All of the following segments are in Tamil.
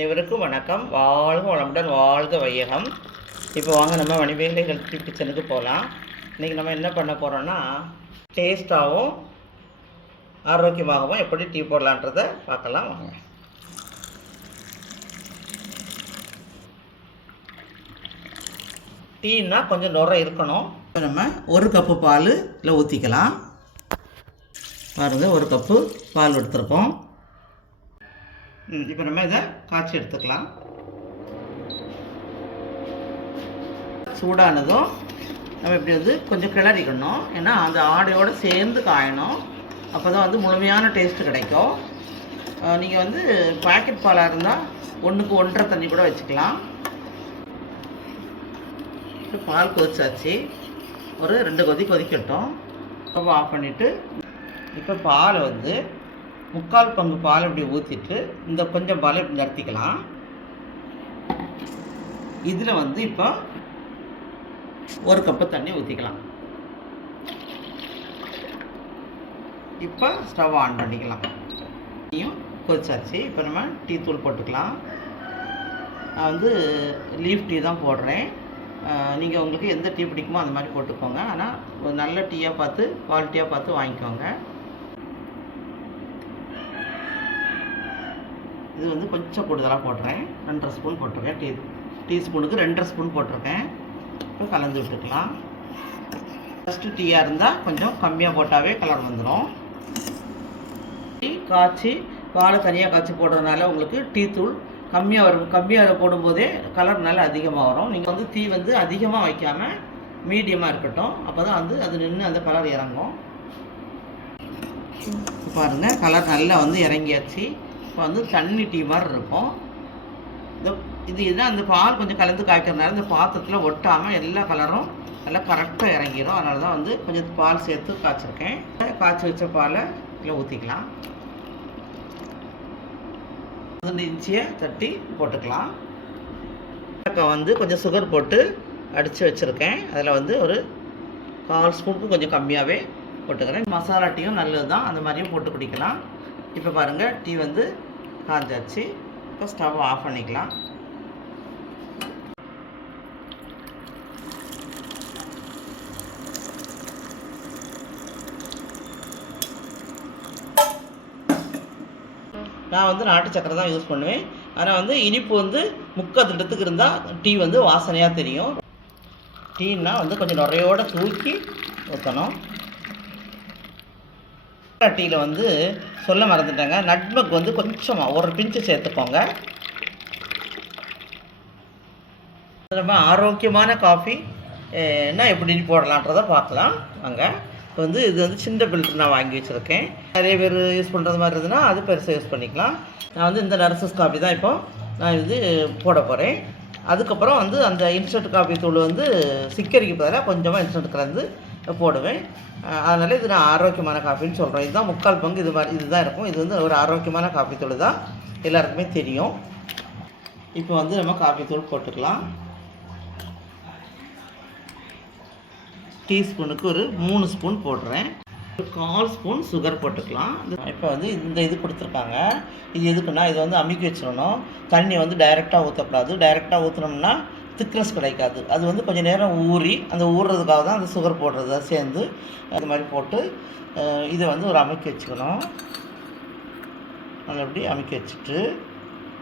அனைவருக்கும் வணக்கம். வாழ்க வளமுடன், வாழ்க வையகம். இப்போ வாங்க நம்ம மணிமேகலை ஹெல்த்தி கிச்சனுக்கு போகலாம். இன்றைக்கி நம்ம என்ன பண்ண போகிறோன்னா, டேஸ்ட்டாகவும் ஆரோக்கியமாகவும் எப்படி டீ போடலான்றதை பார்க்கலாம் வாங்க. டீன்னா கொஞ்சம் நுரை இருக்கணும். இப்போ நம்ம 1 கப்பு பால் இல்லை ஊற்றிக்கலாம். பாருங்கள், 1 கப்பு பால் எடுத்துருக்கோம். இப்போ நம்ம இதை காய்ச்சி எடுத்துக்கலாம். சூடானதும் நம்ம இப்படி கொஞ்சம் கிளறிக்கணும். ஏன்னா அந்த ஆடையோடு சேர்ந்து காயணும். அப்போ தான் முழுமையான டேஸ்ட்டு கிடைக்கும். நீங்கள் பாக்கெட் பாலாக இருந்தால் 1க்கு 1.5 தண்ணி கூட வச்சுக்கலாம். இப்போ பால் கொதிச்சாச்சு. ஒரு 2 கொதி கொதிக்கட்டும். அப்போ ஆஃப் பண்ணிவிட்டு இப்போ பாலை 3/4 பங்கு பால் இப்படி ஊற்றிட்டு இந்த கொஞ்சம் பாலை இப்படி நிறுத்திக்கலாம். இதில் இப்போ 1 கப்பு தண்ணி ஊற்றிக்கலாம். இப்போ ஸ்டவ் ஆன் பண்ணிக்கலாம். டீயும் கொதிச்சாச்சு. இப்போ நம்ம டீ தூள் போட்டுக்கலாம். நான் லீஃப் டீ தான் போடுறேன். நீங்கள் உங்களுக்கு எந்த டீ பிடிக்குமோ அந்த மாதிரி போட்டுக்கோங்க. ஆனால் ஒரு நல்ல டீயாக பார்த்து, குவாலிட்டியாக பார்த்து வாங்கிக்கோங்க. இது கொஞ்சம் கூடுதலாக போடுறேன். 2.5 ஸ்பூன் போட்டிருக்கேன். டீஸ்பூனுக்கு 2.5 ஸ்பூன் போட்டிருக்கேன். இப்போ கலந்து விட்டுக்கலாம். ஃபஸ்ட்டு டீயாக இருந்தால் கொஞ்சம் கம்மியாக போட்டாவே கலர் வந்துடும். டீ காய்ச்சி பாலை தனியாக காய்ச்சி போடுறதுனால உங்களுக்கு டீ தூள் கம்மியாக வரும். கம்மியாக போடும்போதே கலர் நல்லா அதிகமாக வரும். நீங்கள் தீ அதிகமாக வைக்காமல் மீடியமாக இருக்கட்டும். அப்போ தான் அது நின்று அந்த கலர் இறங்கும். பாருங்கள், கலர் நல்லா இறங்கியாச்சு. இப்போ தண்ணி டீ மாதிரி இருக்கும். இதுதான் அந்த பால் கொஞ்சம் கலந்து காய்க்கிறதுனால இந்த பாத்திரத்தில் ஒட்டாமல் எல்லா கலரும் நல்லா கரெக்டாக இறங்கிடும். அதனால தான் கொஞ்சம் பால் சேர்த்து காய்ச்சிருக்கேன். காய்ச்சி வச்ச பாலை இதில் ஊற்றிக்கலாம். 2 இன்ச்சியை தட்டி போட்டுக்கலாம். கொஞ்சம் சுகர் போட்டு அடித்து வச்சுருக்கேன். அதில் ஒரு 1/4 ஸ்பூனுக்கு கொஞ்சம் கம்மியாகவே போட்டுக்கிறேன். மசாலா டீயும் நல்லது தான், அந்த மாதிரியும் போட்டு குடிக்கலாம். இப்போ பாருங்கள், டீ காஞ்சாச்சு. இப்போ ஸ்டவ் ஆஃப் பண்ணிக்கலாம். நான் நாட்டு சக்கரை தான் யூஸ் பண்ணுவேன். ஆனால் இனிப்பு 3/4 திட்டத்துக்கு இருந்தால் டீ வாசனையாக தெரியும். டீன்னா கொஞ்சம் நுரையோடு தூக்கி ஊற்றணும். டீயில் சொல்ல மறந்துட்டாங்க, நட்மக் கொஞ்சமாக 1 பிஞ்சு சேர்த்துக்கோங்க. ரொம்ப ஆரோக்கியமான காஃபி என்ன எப்படி போடலான்றதை பார்க்கலாம் வாங்க. இப்போ இது சின்ன ஃபில்டர் நான் வாங்கி வச்சுருக்கேன். நிறைய பேர் யூஸ் பண்ணுறது மாதிரி இருந்ததுன்னா அது பெருசாக யூஸ் பண்ணிக்கலாம். நான் இந்த நர்சஸ் காஃபி தான் இப்போ நான் போட போகிறேன். அதுக்கப்புறம் அந்த இன்ஸ்டன்ட் காஃபி தூள் சிக்கரிக்கு பதிலாக கொஞ்சமாக இன்ஸ்டன்ட் கலந்து போடுவேன். அதனால் இது நான் ஆரோக்கியமான காஃபின்னு சொல்கிறேன். இதுதான் 3/4 பங்கு இதுதான் இருக்கும். இது ஒரு ஆரோக்கியமான காஃபி தூள் தான், எல்லாருக்குமே தெரியும். இப்போ நம்ம காஃபி தூள் போட்டுக்கலாம். டீஸ்பூனுக்கு ஒரு 3 ஸ்பூன் போடுறேன். ஒரு 1/4 ஸ்பூன் சுகர் போட்டுக்கலாம். இப்போ இந்த இது கொடுத்துருக்காங்க. இது எதுக்குன்னா, இது அமுக்கி வச்சிடணும். தண்ணி டைரெக்டாக ஊற்றக்கூடாது. டைரெக்டாக ஊற்றினோம்னா திக்னஸ் கிடைக்காது. அது கொஞ்சம் நேரம் ஊறி அந்த ஊறுறதுக்காக தான் அந்த சுகர் போடுறது சேர்ந்து அது மாதிரி போட்டு இதை ஒரு அமுக்கி வச்சுக்கணும். நல்லபடி அமுக்கி வச்சுட்டு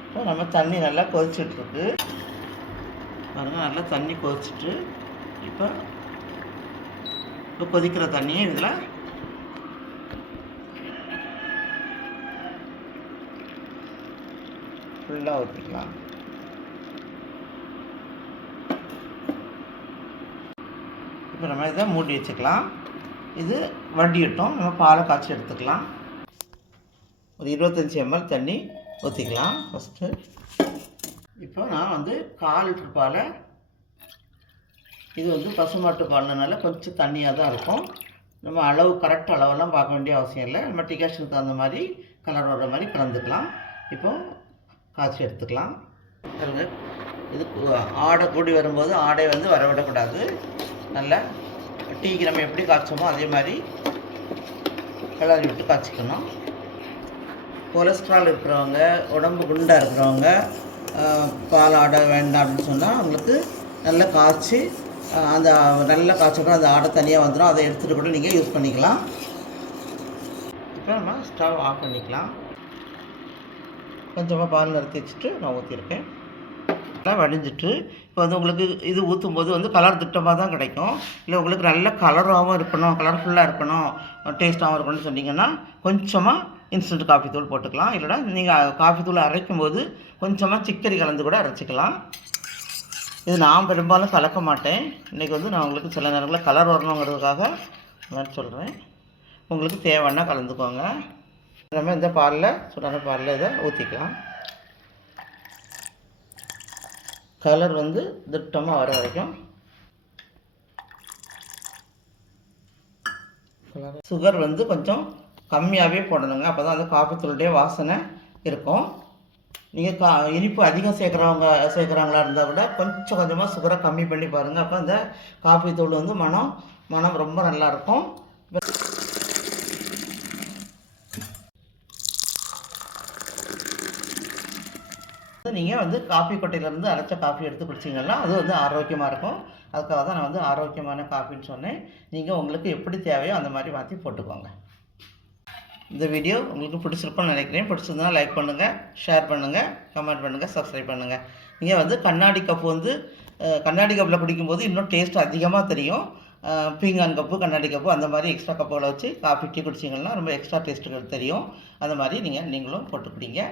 இப்போ நம்ம தண்ணி நல்லா கொதிச்சிட்ருக்கு பாருங்கள். நல்லா தண்ணி கொதிச்சுட்டு இப்போ கொதிக்கிற தண்ணியை இதில் ஃபுல்லாக ஊற்றிக்கலாம். இப்போ நம்ம இதை மூடி வச்சுக்கலாம். இது வடியட்டும். நம்ம பாலை காய்ச்சி எடுத்துக்கலாம். ஒரு 25 ml தண்ணி ஊற்றிக்கலாம் ஃபஸ்ட்டு. இப்போ நான் 1/4 லிட்டர் பாலை, இது பசுமாட்டு பால்னால கொஞ்சம் தண்ணியாக தான் இருக்கும். நம்ம அளவு கரெக்ட் அளவெல்லாம் பார்க்க வேண்டிய அவசியம் இல்லை. நம்ம டிகாஷனுக்கு தகுந்த மாதிரி கலர் வர்ற மாதிரி கலந்துக்கலாம். இப்போ காய்ச்சி எடுத்துக்கலாம். இது ஆடை கூடி வரும்போது ஆடை வரவிடக்கூடாது. நல்லா டீக்கு நம்ம எப்படி காய்ச்சோமோ அதே மாதிரி கிளறி விட்டு காய்ச்சிக்கணும். கொலஸ்ட்ரால் இருக்கிறவங்க, உடம்பு குண்டாக இருக்கிறவங்க, பால் ஆடை வேண்டாம் அப்படின்னு சொன்னால் உங்களுக்கு நல்லா காய்ச்சி அந்த நல்லா காய்ச்சப்பறம் அந்த ஆடை தனியாக வந்துடும். அதை எடுத்துகிட்டு கூட நீங்கள் யூஸ் பண்ணிக்கலாம். இப்போ நம்ம ஸ்டவ் ஆஃப் பண்ணிக்கலாம். கொஞ்சமாக பால் நிறுத்தி வச்சுட்டு நான் ஊற்றிருக்கேன். நல்லா வடிஞ்சிட்டு இப்போ வந்து உங்களுக்கு இது ஊற்றும்போது வந்து கலர் திட்டமாக தான் கிடைக்கும். இல்லை உங்களுக்கு நல்ல கலராகவும் இருக்கணும், கலர்ஃபுல்லாக இருக்கணும், டேஸ்ட்டாகவும் இருக்கணும்னு சொன்னீங்கன்னா கொஞ்சமாக இன்ஸ்டன்ட் காஃபி தூள் போட்டுக்கலாம். இல்லைனா நீங்கள் காஃபி தூள் அரைக்கும் போது கொஞ்சமாக சிக்கரி கலந்து கூட அரைச்சிக்கலாம். இது நான் பெரும்பாலும் கலக்க மாட்டேன். இன்றைக்கி வந்து நான் உங்களுக்கு சில நேரங்களில் கலர் வரணுங்கிறதுக்காக நான் சொல்கிறேன். உங்களுக்கு தேவைன்னா கலந்துக்கோங்க. நம்ம இந்த பாலில் சூடான பாலில் இதை ஊற்றிக்கலாம். கலர் வந்து திட்டமாக வர வரைக்கும் சுகர் வந்து கொஞ்சம் கம்மியாகவே போடணுங்க. அப்போ தான் அந்த காஃபி தூளுடைய வாசனை இருக்கும். நீங்கள் இனிப்பு அதிகம் சேர்க்குறாங்களா இருந்தால் கூட கொஞ்சம் கொஞ்சமாக சுகரை கம்மி பண்ணி பாருங்கள். அப்போ அந்த காஃபி தூள் வந்து மனம் ரொம்ப நல்லாயிருக்கும். நீங்கள் வந்து காஃபி கொட்டையிலேருந்து அரைச்ச காஃபி எடுத்து குடிச்சிங்கன்னா அது வந்து ஆரோக்கியமாக இருக்கும். அதுக்காக தான் நான் வந்து ஆரோக்கியமான காஃபின்னு சொன்னேன். நீங்கள் உங்களுக்கு எப்படி தேவையோ அந்த மாதிரி மாற்றி போட்டுக்கோங்க. இந்த வீடியோ உங்களுக்கு பிடிச்சிருக்கும்னு நினைக்கிறேன். பிடிச்சிருந்தா லைக் பண்ணுங்கள், ஷேர் பண்ணுங்கள், கமெண்ட் பண்ணுங்கள், சப்ஸ்கிரைப் பண்ணுங்கள். நீங்கள் வந்து கண்ணாடி கப்பில் குடிக்கும்போது இன்னும் டேஸ்ட் அதிகமாக தெரியும். பீங்கான் கப்பு, கண்ணாடி கப்பு அந்த மாதிரி எக்ஸ்ட்ரா கப்புகளை வச்சு காஃபி டீ குடிச்சிங்கன்னா ரொம்ப எக்ஸ்ட்ரா டேஸ்ட்டுகள் தெரியும். அந்த மாதிரி நீங்களும் போட்டு குடிங்க.